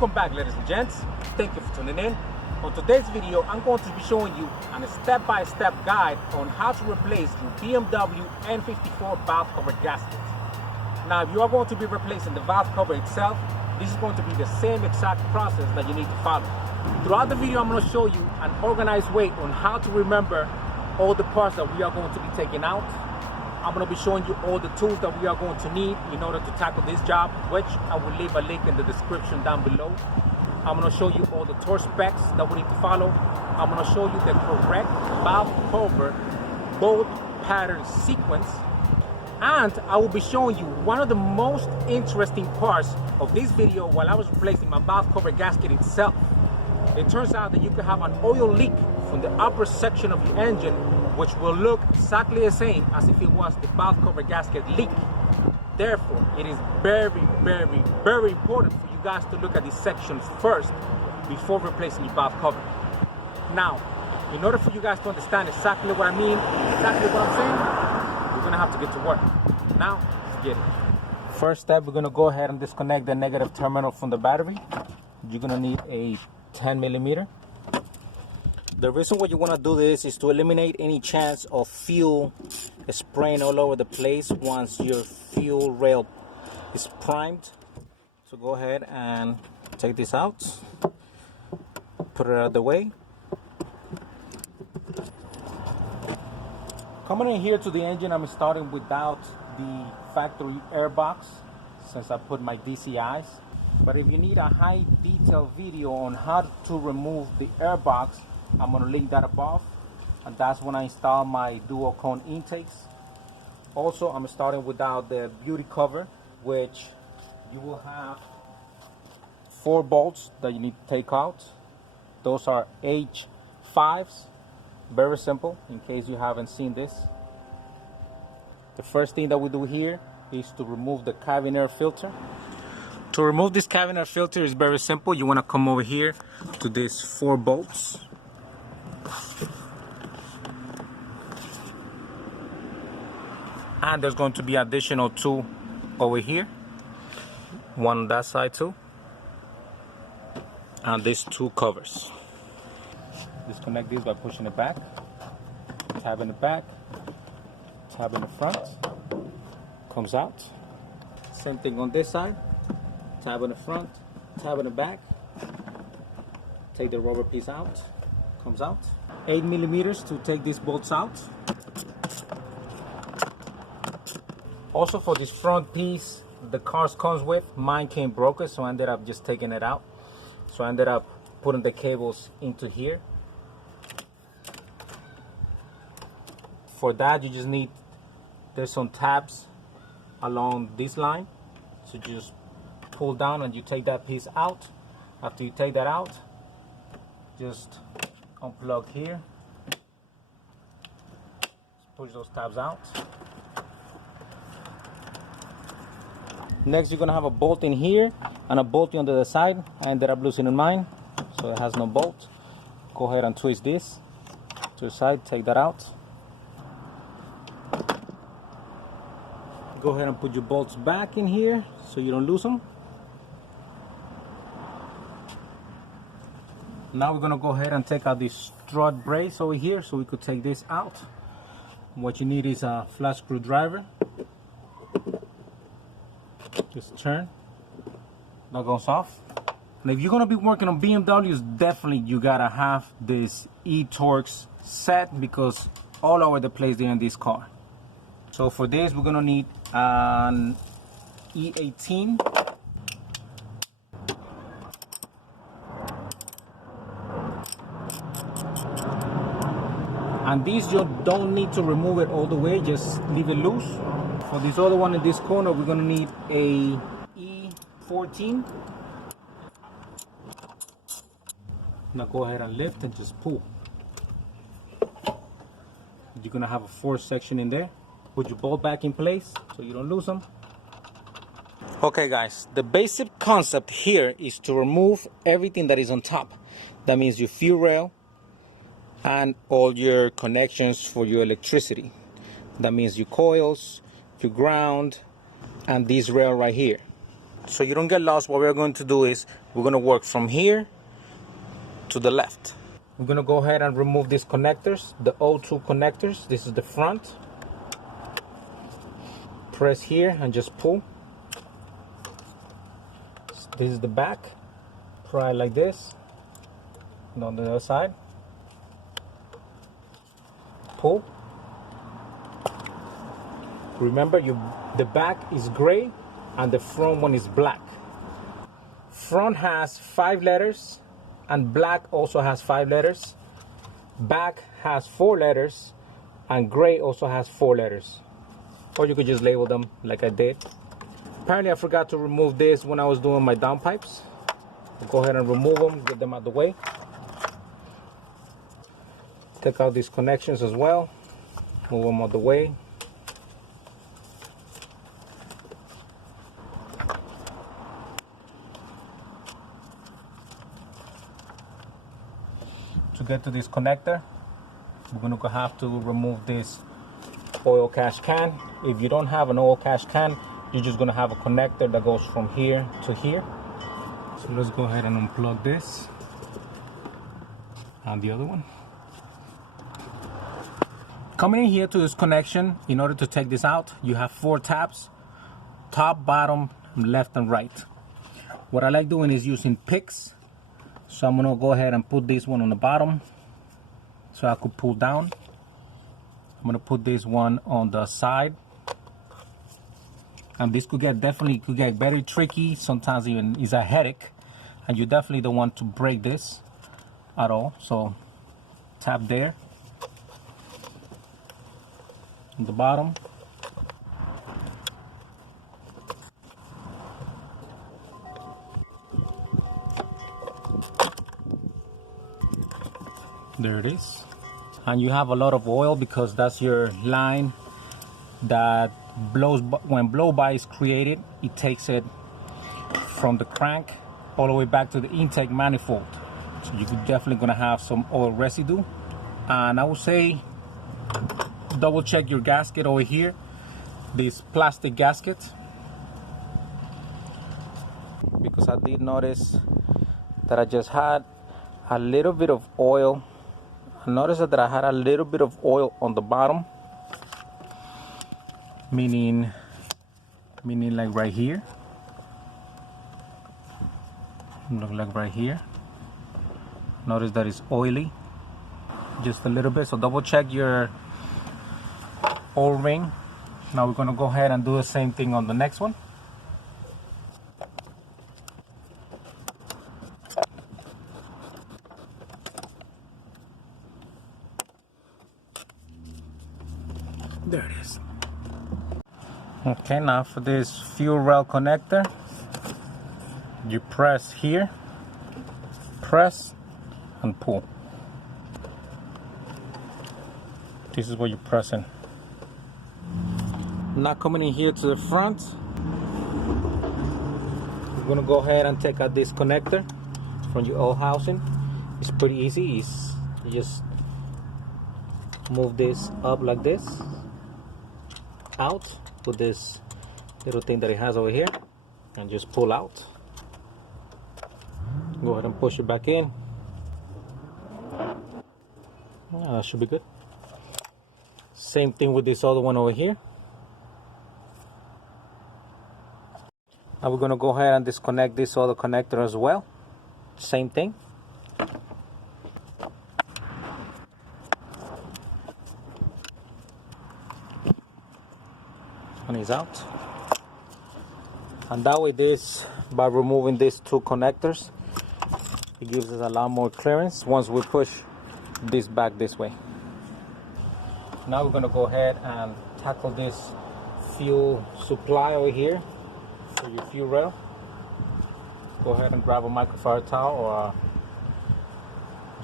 Welcome back, ladies and gents. Thank you for tuning in. On today's video, I'm going to be showing you a step-by-step guide on how to replace your BMW N54 Valve Cover Gasket. Now, if you are going to be replacing the valve cover itself, this is going to be the same exact process that you need to follow. Throughout the video, I'm going to show you an organized way on how to remember all the parts that we are going to be taking out. I'm going to be showing you all the tools that we are going to need in order to tackle this job, which I will leave a link in the description down below. I'm going to show you all the torque specs that we need to follow. I'm going to show you the correct valve cover bolt pattern sequence. And I will be showing you one of the most interesting parts of this video while I was replacing my valve cover gasket itself. It turns out that you can have an oil leak from the upper section of your engine, which will look exactly the same as if it was the valve cover gasket leak. Therefore, it is very, very, very important for you guys to look at these sections first before replacing your valve cover. Now, in order for you guys to understand exactly what I mean, exactly what I'm saying, you're gonna have to get to work. Now, let's get it. First step, we're gonna go ahead and disconnect the negative terminal from the battery. You're gonna need a 10mm. The reason why you want to do this is to eliminate any chance of fuel spraying all over the place once your fuel rail is primed. So go ahead and take this out, put it out of the way. Coming in here to the engine, I'm starting without the factory air box since I put my DCIs. But if you need a high detail video on how to remove the air box, I'm going to link that above, and that's when I install my dual cone intakes. Also, I'm starting without the beauty cover, which you will have 4 bolts that you need to take out. Those are H5s, very simple in case you haven't seen this. The first thing that we do here is to remove the cabin air filter. To remove this cabin air filter is very simple. You want to come over here to these 4 bolts. And there's going to be additional 2 over here, 1 on that side too, and these 2 covers. Disconnect these by pushing it back, tab in the back, tab in the front, comes out. Same thing on this side, tab in the front, tab in the back, take the rubber piece out, comes out. 8mm to take these bolts out. Also, for this front piece, the cars comes with, mine came broken, so I ended up just taking it out. So I ended up putting the cables into here. For that, you just need, there's some tabs along this line. So just pull down and you take that piece out. After you take that out, just unplug here. Just push those tabs out. Next, you're gonna have a bolt in here and a bolt on the other side. I ended up losing mine, so it has no bolt. Go ahead and twist this to the side, take that out. Go ahead and put your bolts back in here so you don't lose them. Now we're gonna go ahead and take out this strut brace over here so we could take this out. What you need is a flat screwdriver. Just turn, that goes off. And if you're gonna be working on BMWs, definitely you gotta have this e-Torx set because all over the place they're in this car. So for this, we're gonna need an E18. And these, you don't need to remove it all the way, just leave it loose. For this other one in this corner, we're gonna need a E14. Now go ahead and lift and just pull. You're gonna have a 4th section in there. Put your bolt back in place so you don't lose them. Okay guys, the basic concept here is to remove everything that is on top. That means your fuel rail and all your connections for your electricity. That means your coils, your ground, and this rail right here. So you don't get lost, what we're going to do is we're going to work from here to the left. I'm going to go ahead and remove these connectors, the O2 connectors. This is the front. Press here and just pull. This is the back. Pry like this. And on the other side, pull. Remember, the back is gray and the front one is black. Front has 5 letters and black also has 5 letters. Back has 4 letters and gray also has 4 letters. Or you could just label them like I did. Apparently I forgot to remove this when I was doing my downpipes. I'll go ahead and remove them, get them out of the way. Take out these connections as well. Move them out of the way. To get to this connector, we're going to have to remove this oil cache can. If you don't have an oil cache can, you're just going to have a connector that goes from here to here. So let's go ahead and unplug this and the other one. Coming in here to this connection, in order to take this out, you have 4 tabs: top, bottom, left and right. What I like doing is using picks. So I'm gonna go ahead and put this one on the bottom so I could pull down. I'm gonna put this one on the side. And this could get very tricky. Sometimes even is a headache, and you definitely don't want to break this at all. So tap there on the bottom. There it is. And you have a lot of oil because that's your line that blows. When blow by is created, it takes it from the crank all the way back to the intake manifold. So you're definitely gonna have some oil residue. And I would say double check your gasket over here, this plastic gasket, because I did notice that I just had a little bit of oil. I noticed that I had a little bit of oil on the bottom, meaning like right here. Look like right here. Notice that it's oily, just a little bit. So double check your oil ring. Now we're gonna go ahead and do the same thing on the next one. There it is. Okay, now for this fuel rail connector, you press here, press and pull. This is what you're pressing. Now coming in here to the front, we're gonna go ahead and take out this connector from your oil housing. It's pretty easy. You just move this up like this, out with this little thing that it has over here, and just pull out. Go ahead and push it back in. Yeah, that should be good. Same thing with this other one over here. Now we're going to go ahead and disconnect this other connector as well. Same thing. One is out. And that way, by removing these 2 connectors, it gives us a lot more clearance once we push this back this way. Now we're going to go ahead and tackle this fuel supply over here for your fuel rail. Go ahead and grab a microfiber towel or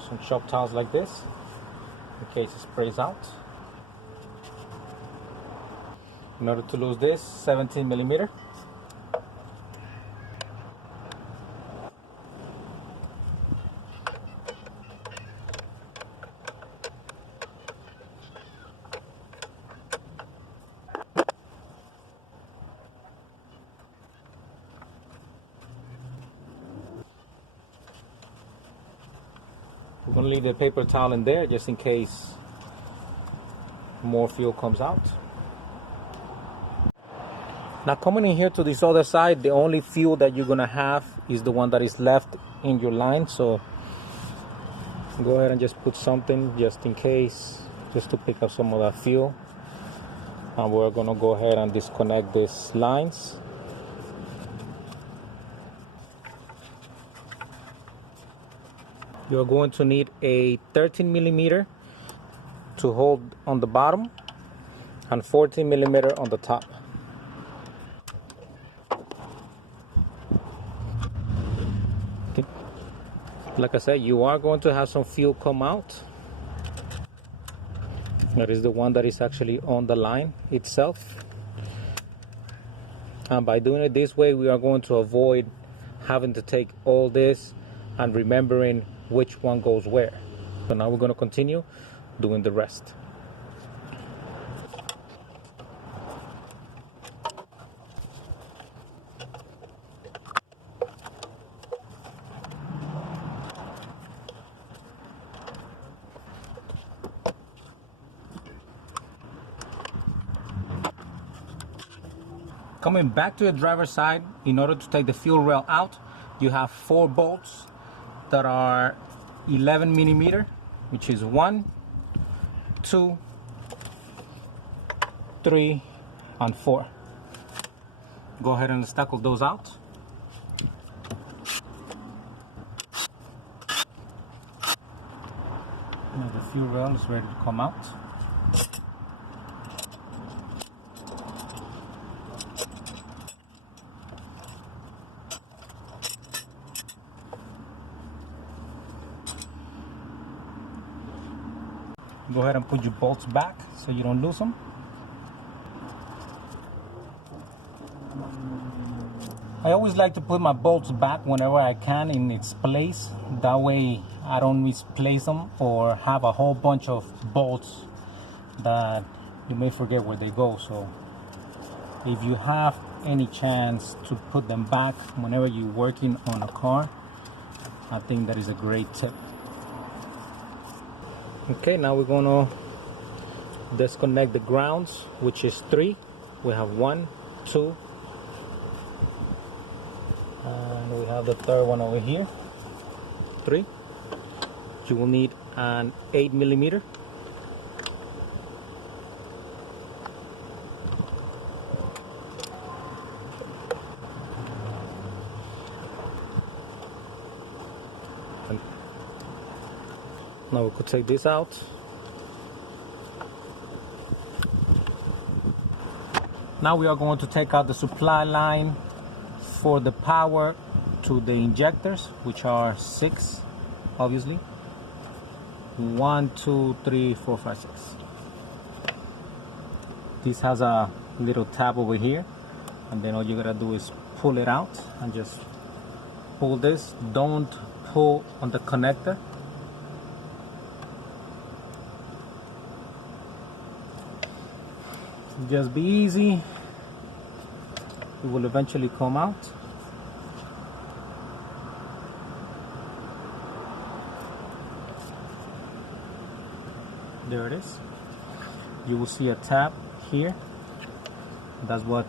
some shop towels like this in case it sprays out. In order to lose this, 17mm. Gonna leave the paper towel in there just in case more fuel comes out. Now coming in here to this other side, the only fuel that you're gonna have is the one that is left in your line. So go ahead and just put something just in case, just to pick up some of that fuel. And we're gonna go ahead and disconnect these lines. You're going to need a 13 millimeter to hold on the bottom and 14 millimeter on the top. Okay. Like I said, you are going to have some fuel come out. That is the one that is actually on the line itself. And by doing it this way, we are going to avoid having to take all this and remembering which one goes where. So now we're going to continue doing the rest. Coming back to the driver's side, in order to take the fuel rail out, you have 4 bolts that are 11 millimeter, which is 1, 2, 3, and 4. Go ahead and stackle those out. Now the fuel rail is ready to come out. Go ahead and put your bolts back so you don't lose them. I always like to put my bolts back whenever I can in its place. That way I don't misplace them or have a whole bunch of bolts that you may forget where they go. So if you have any chance to put them back whenever you're working on a car, I think that is a great tip. Okay, now we're gonna disconnect the grounds, which is 3. We have 1, 2, and we have the third one over here, 3. You will need an 8 millimeter. Now we could take this out. Now we are going to take out the supply line for the power to the injectors, which are 6, obviously. 1, 2, 3, 4, 5, 6. This has a little tab over here, and then all you gotta do is pull it out and just pull this. Don't pull on the connector. Just be easy. It will eventually come out. There it is. You will see a tab here. That's what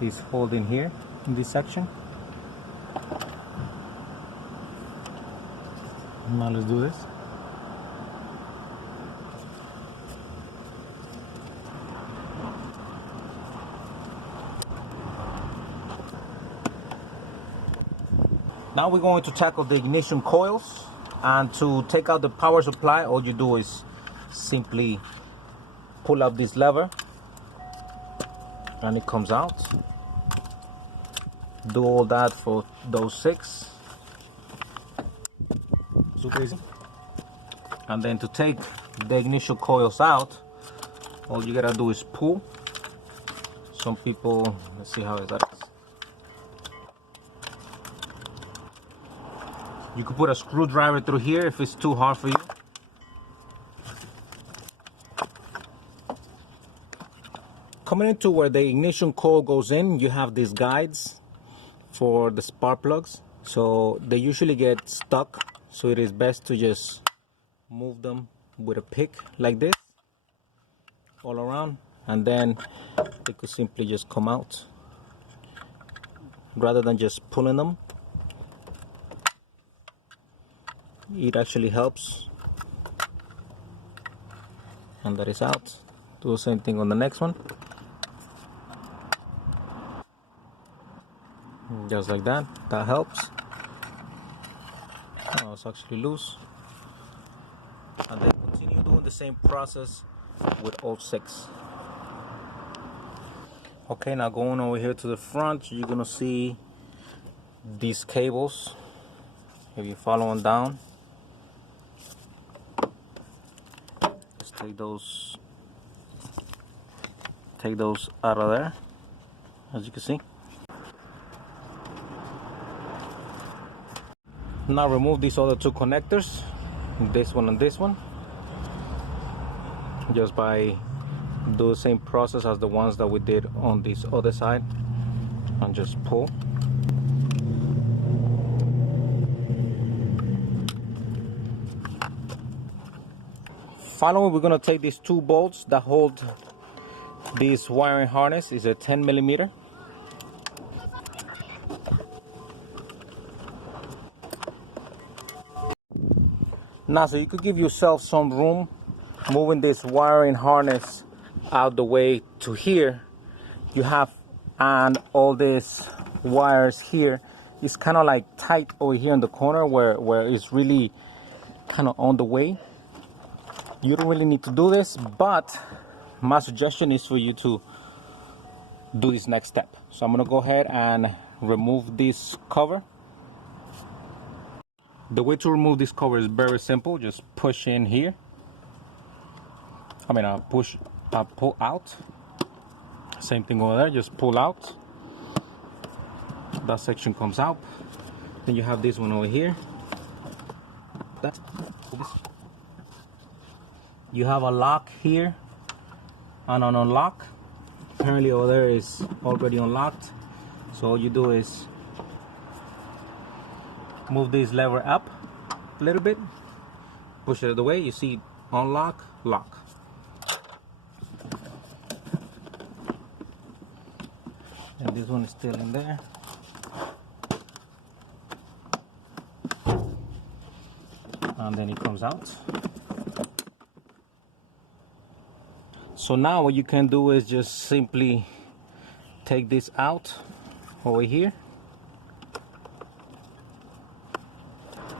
is holding here in this section. Now let's do this. Now we're going to tackle the ignition coils, and to take out the power supply, all you do is simply pull up this lever and it comes out. Do all that for those 6. Super easy. And then to take the ignition coils out, all you gotta do is pull. Some people, let's see how that is. You could put a screwdriver through here if it's too hard for you. Coming into where the ignition coil goes in, you have these guides for the spark plugs. So they usually get stuck, so it is best to just move them with a pick like this all around, and then they could simply just come out rather than just pulling them. It actually helps. And that is out. Do the same thing on the next one. Just like that. That helps. Oh, it's actually loose. And then continue doing the same process with all 6. Okay, now going over here to the front, you're gonna see these cables. If you follow them down, just take those out of there, as you can see. Now remove these other 2 connectors, this one and this one, just by do the same process as the ones that we did on this other side, and just pull. Finally, we're going to take these 2 bolts that hold this wiring harness. Is a 10 millimeter. Now, so you could give yourself some room moving this wiring harness out the way to here. You have, and all these wires here is kind of like tight over here in the corner where it's really kind of on the way. You don't really need to do this, but my suggestion is for you to do this next step. So I'm going to go ahead and remove this cover. The way to remove this cover is very simple. Just push in here. Pull out. Same thing over there, just pull out. That section comes out. Then you have this one over here. You have a lock here and an unlock. Apparently over there is already unlocked. So all you do is move this lever up a little bit, push it out of the way. You see unlock, lock. And this one is still in there. And then it comes out. So now what you can do is just simply take this out over here,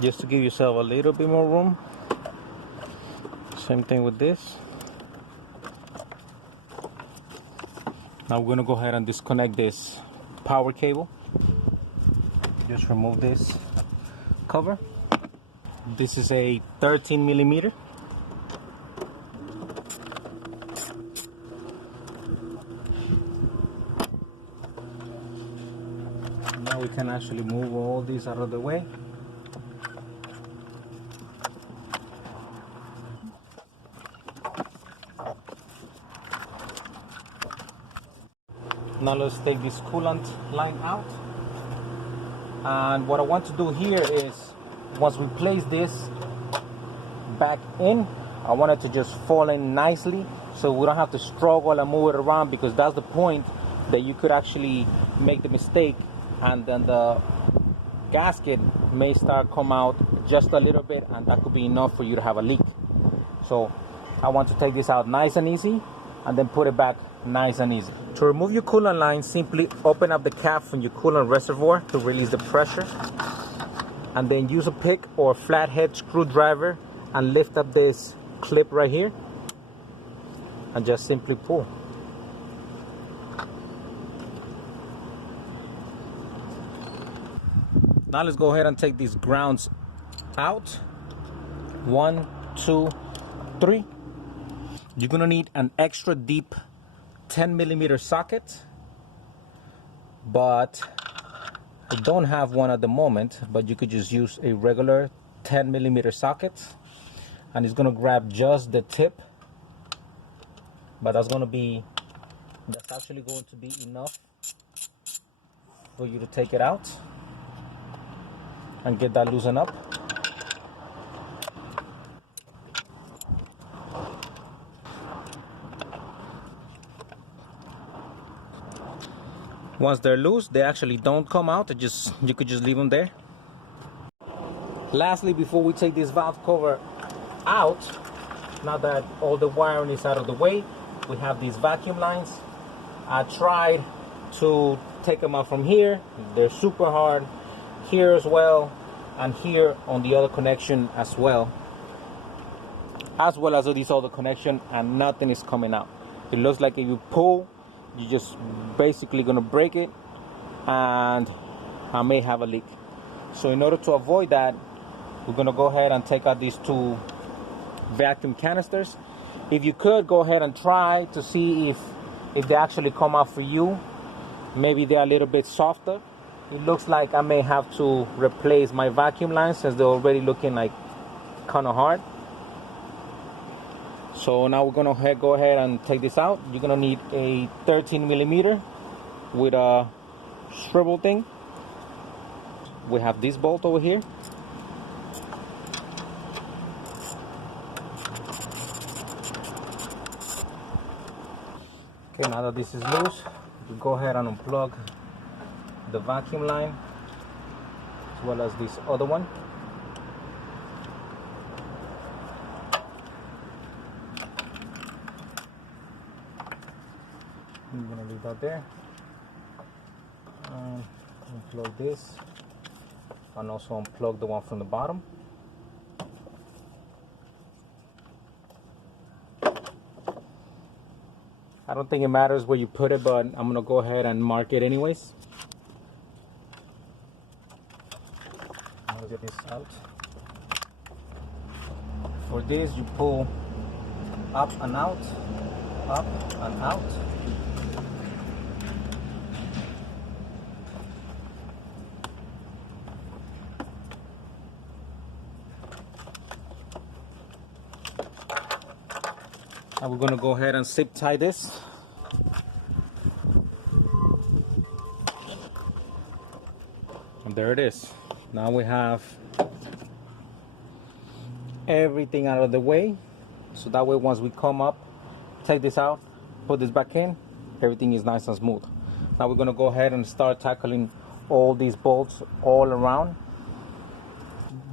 just to give yourself a little bit more room. Same thing with this. Now we're gonna go ahead and disconnect this power cable. Just remove this cover. This is a 13 millimeter. Now we can actually move all these out of the way. Now let's take this coolant line out. And what I want to do here is, once we place this back in, I want it to just fall in nicely so we don't have to struggle and move it around, because that's the point that you could actually make the mistake and then the gasket may start come out just a little bit, and that could be enough for you to have a leak. So I want to take this out nice and easy and then put it back nice and easy. To remove your coolant line, simply open up the cap from your coolant reservoir to release the pressure, and then use a pick or flathead screwdriver and lift up this clip right here and just simply pull. Now let's go ahead and take these grounds out. 1, 2, 3. You're gonna need an extra deep 10 millimeter socket, but I don't have one at the moment, but you could just use a regular 10 millimeter socket, and it's gonna grab just the tip, but that's actually going to be enough for you to take it out and get that loosened up. Once they're loose, they actually don't come out. You could just leave them there. Lastly, before we take this valve cover out, now that all the wiring is out of the way, we have these vacuum lines. I tried to take them out from here. They're super hard. Here as well, and here on the other connection as well as this other connection, and nothing is coming out. It looks like if you pull, you're just basically gonna break it, and I may have a leak. So in order to avoid that, we're gonna go ahead and take out these two vacuum canisters. If you could, go ahead and try to see if they actually come out for you. Maybe they're a little bit softer. It looks like I may have to replace my vacuum lines since they're already looking like kind of hard. So now we're gonna go ahead and take this out. You're gonna need a 13mm with a swivel thing. We have this bolt over here. Okay, now that this is loose, you go ahead and unplug the vacuum line as well as this other one. I'm gonna leave that there. Unplug this and also unplug the one from the bottom. I don't think it matters where you put it, but I'm gonna go ahead and mark it anyways. I'll get this out. For this, you pull up and out, up and out. Now we're gonna go ahead and zip tie this. And there it is. Now we have everything out of the way. So that way once we come up, take this out, put this back in, everything is nice and smooth. Now we're gonna go ahead and start tackling all these bolts all around.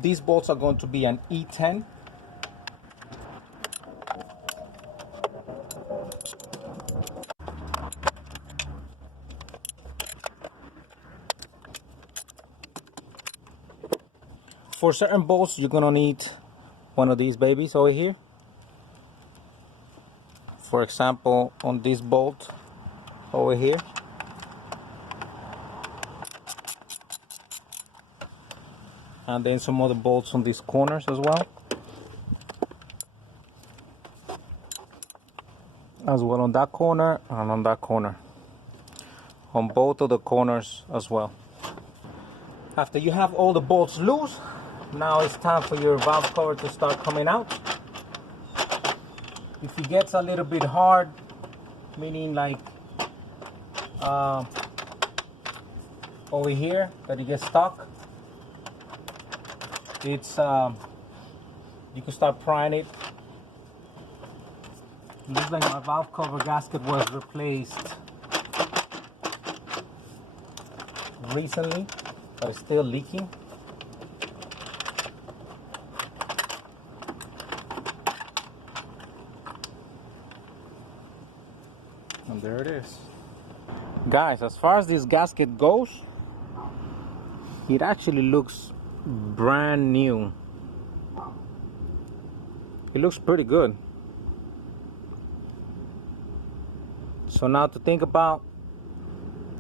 These bolts are going to be an E10. For certain bolts, you're gonna need one of these babies over here. For example, on this bolt over here. And then some other bolts on these corners as well. As well on that corner and on that corner. On both of the corners as well. After you have all the bolts loose, now it's time for your valve cover to start coming out. If it gets a little bit hard, meaning like over here, that it gets stuck, it's you can start prying it. It looks like my valve cover gasket was replaced recently, but it's still leaking. And there it is. Guys, as far as this gasket goes, it actually looks brand new. It looks pretty good. So now to think about,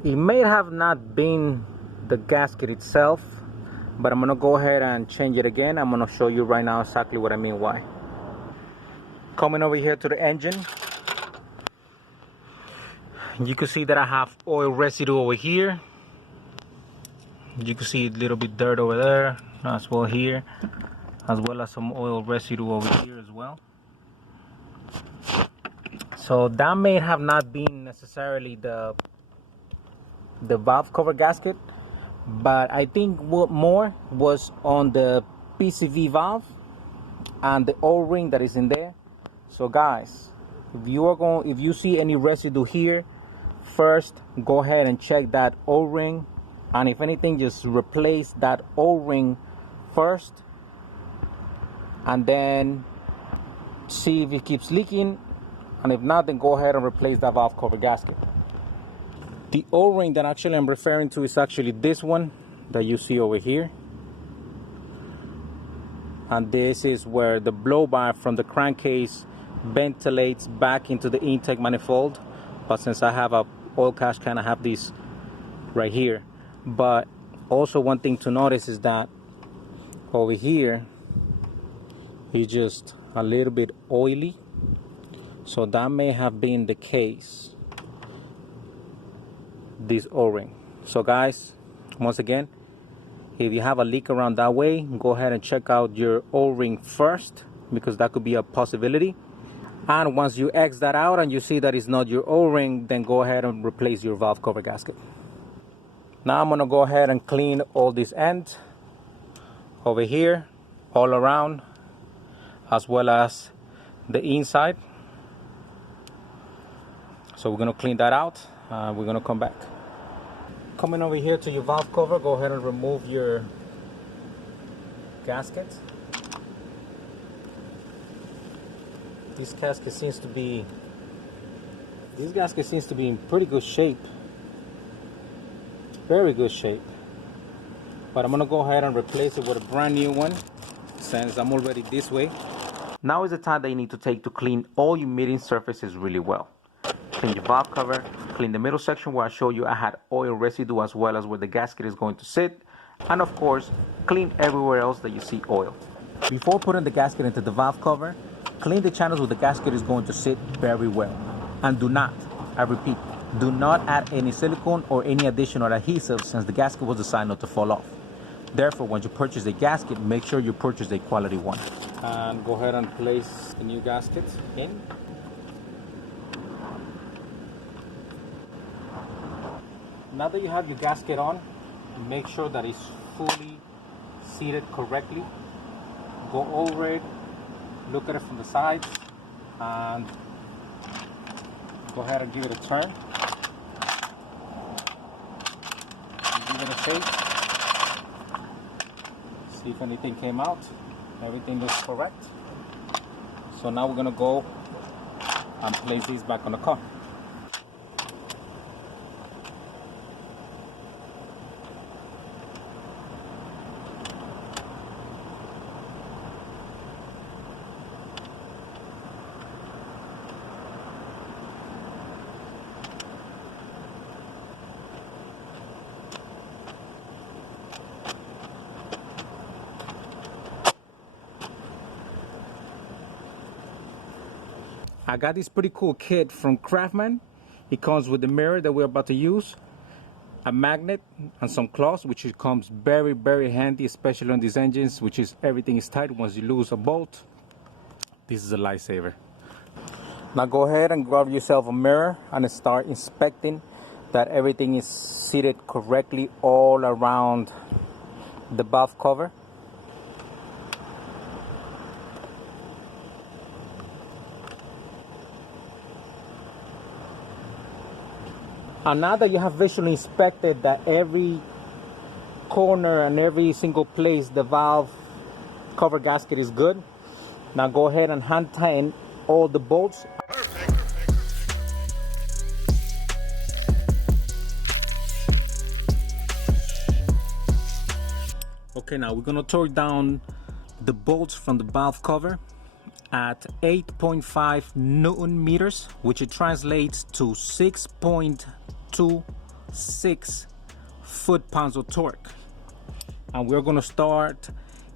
it may have not been the gasket itself, but I'm gonna go ahead and change it again. I'm gonna show you right now exactly what I mean why. Coming over here to the engine, you can see that I have oil residue over here. You can see a little bit dirt over there as well here, as well as some oil residue over here as well. So that may have not been necessarily the valve cover gasket, but I think what more was on the PCV valve and the O-ring that is in there. So guys, if you see any residue here first go ahead and check that O-ring, and if anything, just replace that O-ring first, and then see if it keeps leaking, and if not, then go ahead and replace that valve cover gasket. The O-ring that actually I'm referring to is actually this one that you see over here, and this is where the blow-by from the crankcase ventilates back into the intake manifold. But since I have a oil catch can, I have this right here. But also one thing to notice is that over here it's just a little bit oily, so that may have been the case, this O-ring. So guys, once again, if you have a leak around that way, go ahead and check out your O-ring first, because that could be a possibility. And once you X that out and you see that it's not your O-ring, then go ahead and replace your valve cover gasket. Now I'm gonna go ahead and clean all these ends over here, all around, as well as the inside. So we're gonna clean that out. We're gonna come back. Coming over here to your valve cover, go ahead and remove your gasket. This gasket seems to be in pretty good shape. Very good shape. But I'm gonna go ahead and replace it with a brand new one, since I'm already this way. Now is the time that you need to take to clean all your meeting surfaces really well. Clean your valve cover, clean the middle section where I showed you I had oil residue, as well as where the gasket is going to sit, and of course, clean everywhere else that you see oil. Before putting the gasket into the valve cover, clean the channels where the gasket is going to sit very well. And do not, I repeat, do not add any silicone or any additional adhesive, since the gasket was designed not to fall off. Therefore, when you purchase a gasket, make sure you purchase a quality one. And go ahead and place the new gasket in. Now that you have your gasket on, make sure that it's fully seated correctly. Go over it, look at it from the sides, and go ahead and give it a turn. Give it a shake. See if anything came out. Everything looks correct. So now we're gonna go and place these back on the car. I got this pretty cool kit from Craftsman. It comes with the mirror that we're about to use, a magnet, and some cloths, which it comes very, very handy, especially on these engines, which is everything is tight. Once you lose a bolt, this is a lifesaver. Now go ahead and grab yourself a mirror and start inspecting that everything is seated correctly all around the valve cover. And now that you have visually inspected that every corner and every single place the valve cover gasket is good, now go ahead and hand tighten all the bolts. Okay, now we're gonna torque down the bolts from the valve cover at 8.5 Newton meters, which it translates to 6.26 foot-pounds of torque. And we're going to start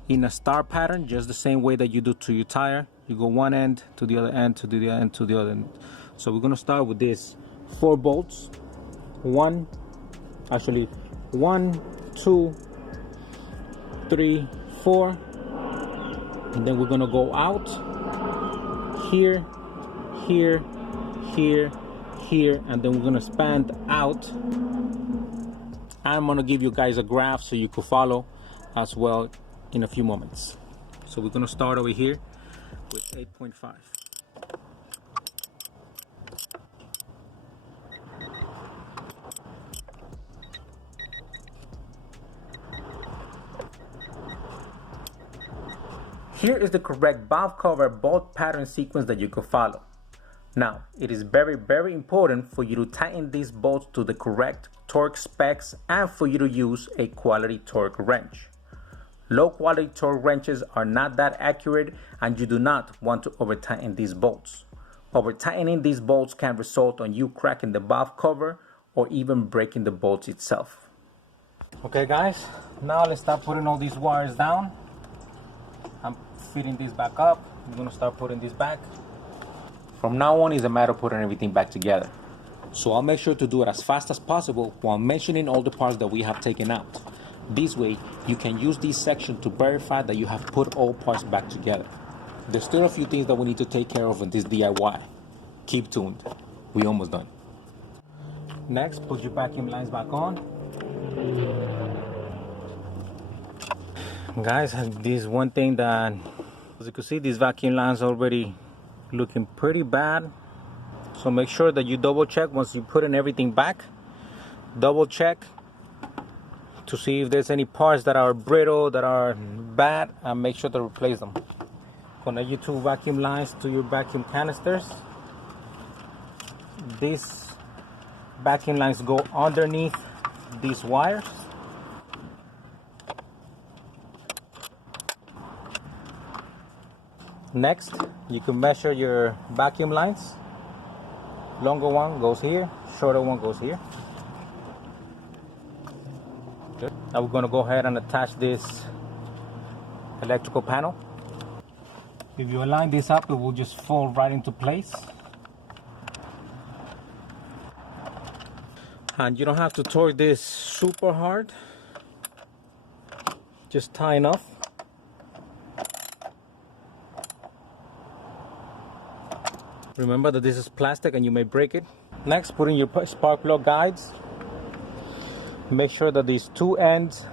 in a star pattern, just the same way that you do to your tire. You go one end to the other end to the end to the other end. So we're going to start with this 4 bolts. 1, 2, 3, 4. And then we're going to go out here, here, here, here, and then we're gonna span out. I'm gonna give you guys a graph so you could follow as well in a few moments. So we're gonna start over here with 8.5. Here is the correct valve cover bolt pattern sequence that you could follow. Now, it is very important for you to tighten these bolts to the correct torque specs and for you to use a quality torque wrench. Low quality torque wrenches are not that accurate and you do not want to over tighten these bolts. Over tightening these bolts can result on you cracking the valve cover or even breaking the bolts itself. Okay guys, now let's start putting all these wires down. I'm fitting this back up. I'm gonna start putting this back. From now on is a matter of putting everything back together. So I'll make sure to do it as fast as possible while mentioning all the parts that we have taken out. This way, you can use this section to verify that you have put all parts back together. There's still a few things that we need to take care of in this DIY. Keep tuned. We're almost done. Next, put your vacuum lines back on. Guys, this is one thing that, as you can see, these vacuum lines already looking pretty bad. So make sure that you double check once you put in everything back. Double check to see if there's any parts that are brittle, that are bad, and make sure to replace them. Connect your two vacuum lines to your vacuum canisters. These vacuum lines go underneath these wires. Next, you can measure your vacuum lines. Longer one goes here, shorter one goes here. Good. Now we're going to go ahead and attach this electrical panel. If you align this up, it will just fall right into place. And you don't have to torque this super hard. Just tight enough. Remember that this is plastic and you may break it. Next, put in your spark plug guides. Make sure that these two ends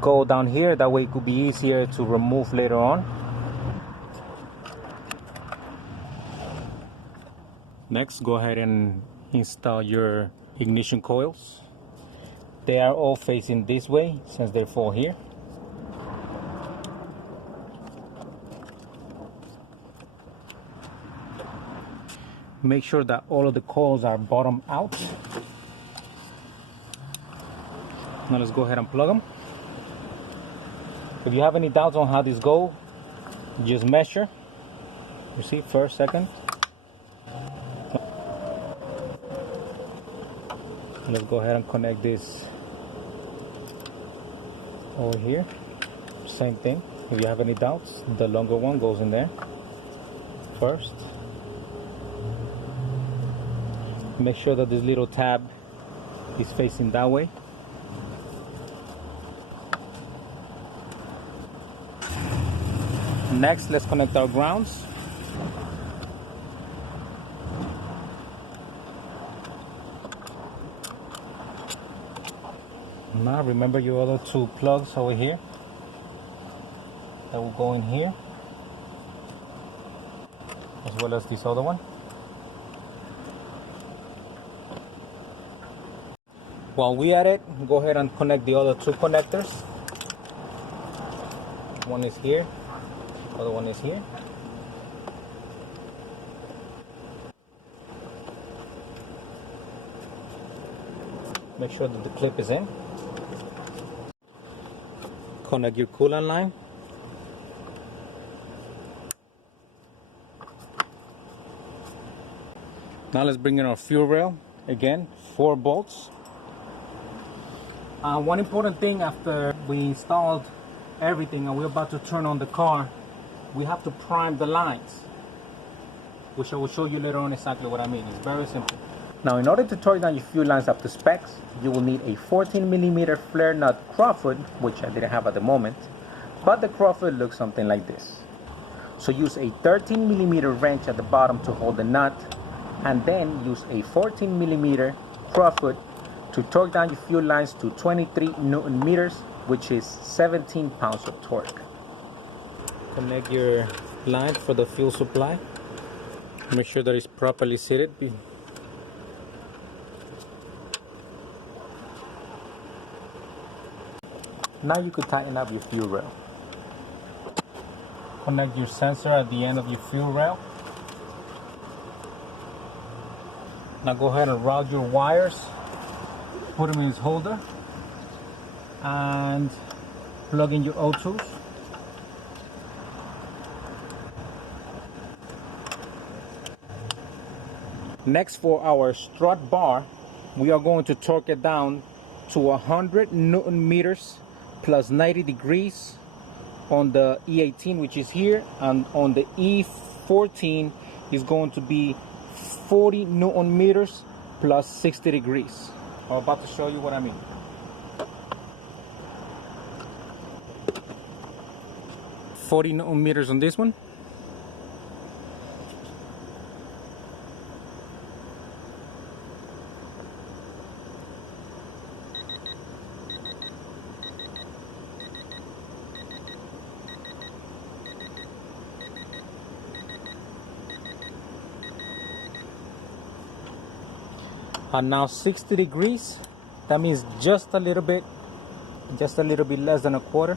go down here. That way it could be easier to remove later on. Next, go ahead and install your ignition coils. They are all facing this way since they fall here. Make sure that all of the coils are bottom out. Now let's go ahead and plug them. If you have any doubts on how this goes, just measure. You see, first, second. Let's go ahead and connect this over here. Same thing. If you have any doubts, the longer one goes in there first. Make sure that this little tab is facing that way. Next, let's connect our grounds. Now remember your other two plugs over here that will go in here, as well as this other one. While we at it, go ahead and connect the other two connectors. One is here, the other one is here. Make sure that the clip is in. Connect your coolant line. Now let's bring in our fuel rail. Again, 4 bolts. One important thing, after we installed everything and we're about to turn on the car, we have to prime the lines, which I will show you later on exactly what I mean. It's very simple. Now, in order to torque down your fuel lines up to specs, you will need a 14mm flare nut crawfoot, which I didn't have at the moment, but the crawfoot looks something like this. So use a 13mm wrench at the bottom to hold the nut, and then use a 14mm crawfoot to torque down your fuel lines to 23 Newton meters, which is 17 pounds of torque. Connect your line for the fuel supply. Make sure that it's properly seated. Now you could tighten up your fuel rail. connect your sensor at the end of your fuel rail. Now go ahead and route your wires, put them in this holder, and plug in your O2s. Next, for our strut bar, we are going to torque it down to 100 Newton meters plus 90 degrees on the E18, which is here, and on the E14 is going to be 40 Newton meters plus 60 degrees. I'm about to show you what I mean. $40 Newton meters on this one. And now 60 degrees, that means just a little bit less than a quarter.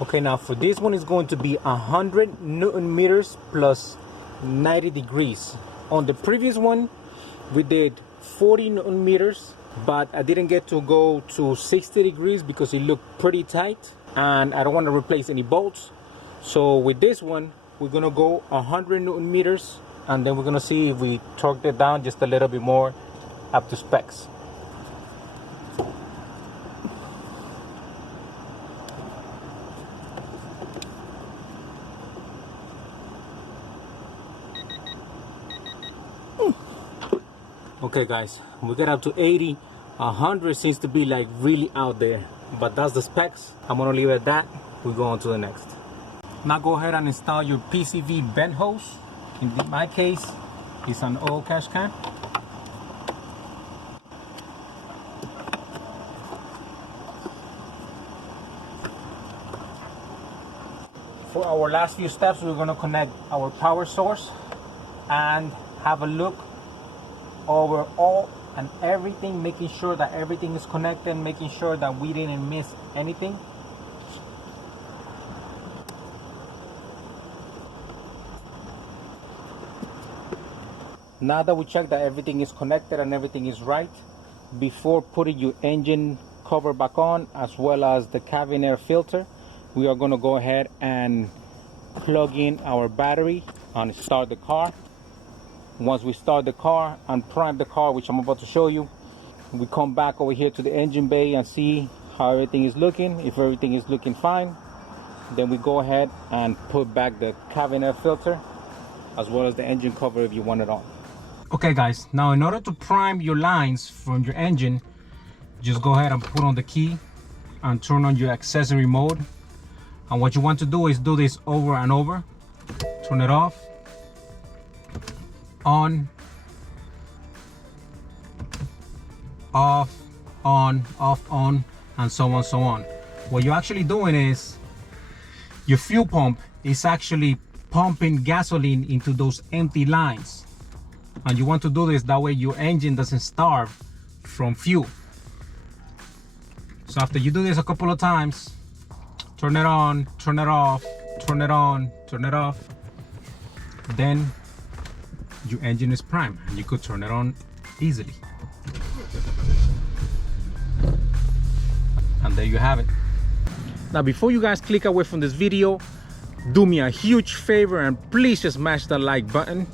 Okay, now for this one is going to be 100 Newton meters plus 90 degrees. On the previous one, we did 40 Newton meters, but I didn't get to go to 60 degrees because it looked pretty tight and I don't want to replace any bolts. So with this one, we're gonna go 100 Newton meters, and then we're gonna see if we torque it down just a little bit more up to specs. Okay guys, we get up to 80. 100 seems to be like really out there, but that's the specs. I'm gonna leave it at that. We go on to the next. Now go ahead and install your PCV vent hose. In my case, it's an oil cash can. For our last few steps, we're going to connect our power source and have a look over all and everything, making sure that everything is connected, making sure that we didn't miss anything. Now that we check that everything is connected and everything is right, before putting your engine cover back on, as well as the cabin air filter, we are going to go ahead and plug in our battery and start the car. Once we start the car and prime the car, which I'm about to show you, we come back over here to the engine bay and see how everything is looking. If everything is looking fine, then we go ahead and put back the cabin air filter as well as the engine cover if you want it on. Okay guys, now in order to prime your lines from your engine, just go ahead and put on the key and turn on your accessory mode. And what you want to do is do this over and over. Turn it off, on, off, on, off, on, and so on, so on. What you're actually doing is your fuel pump is actually pumping gasoline into those empty lines. And you want to do this that way your engine doesn't starve from fuel. So after you do this a couple of times, turn it on, turn it off, turn it on, turn it off, then your engine is primed and you could turn it on easily. And there you have it. Now before you guys click away from this video, do me a huge favor and please just smash that like button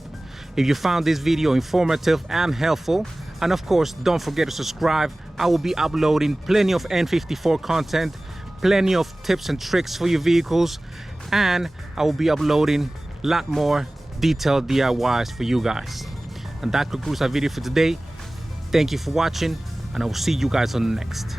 if you found this video informative and helpful. And of course, don't forget to subscribe. I will be uploading plenty of N54 content, plenty of tips and tricks for your vehicles, and I will be uploading a lot more detailed DIYs for you guys. And that concludes our video for today. Thank you for watching, and I will see you guys on the next.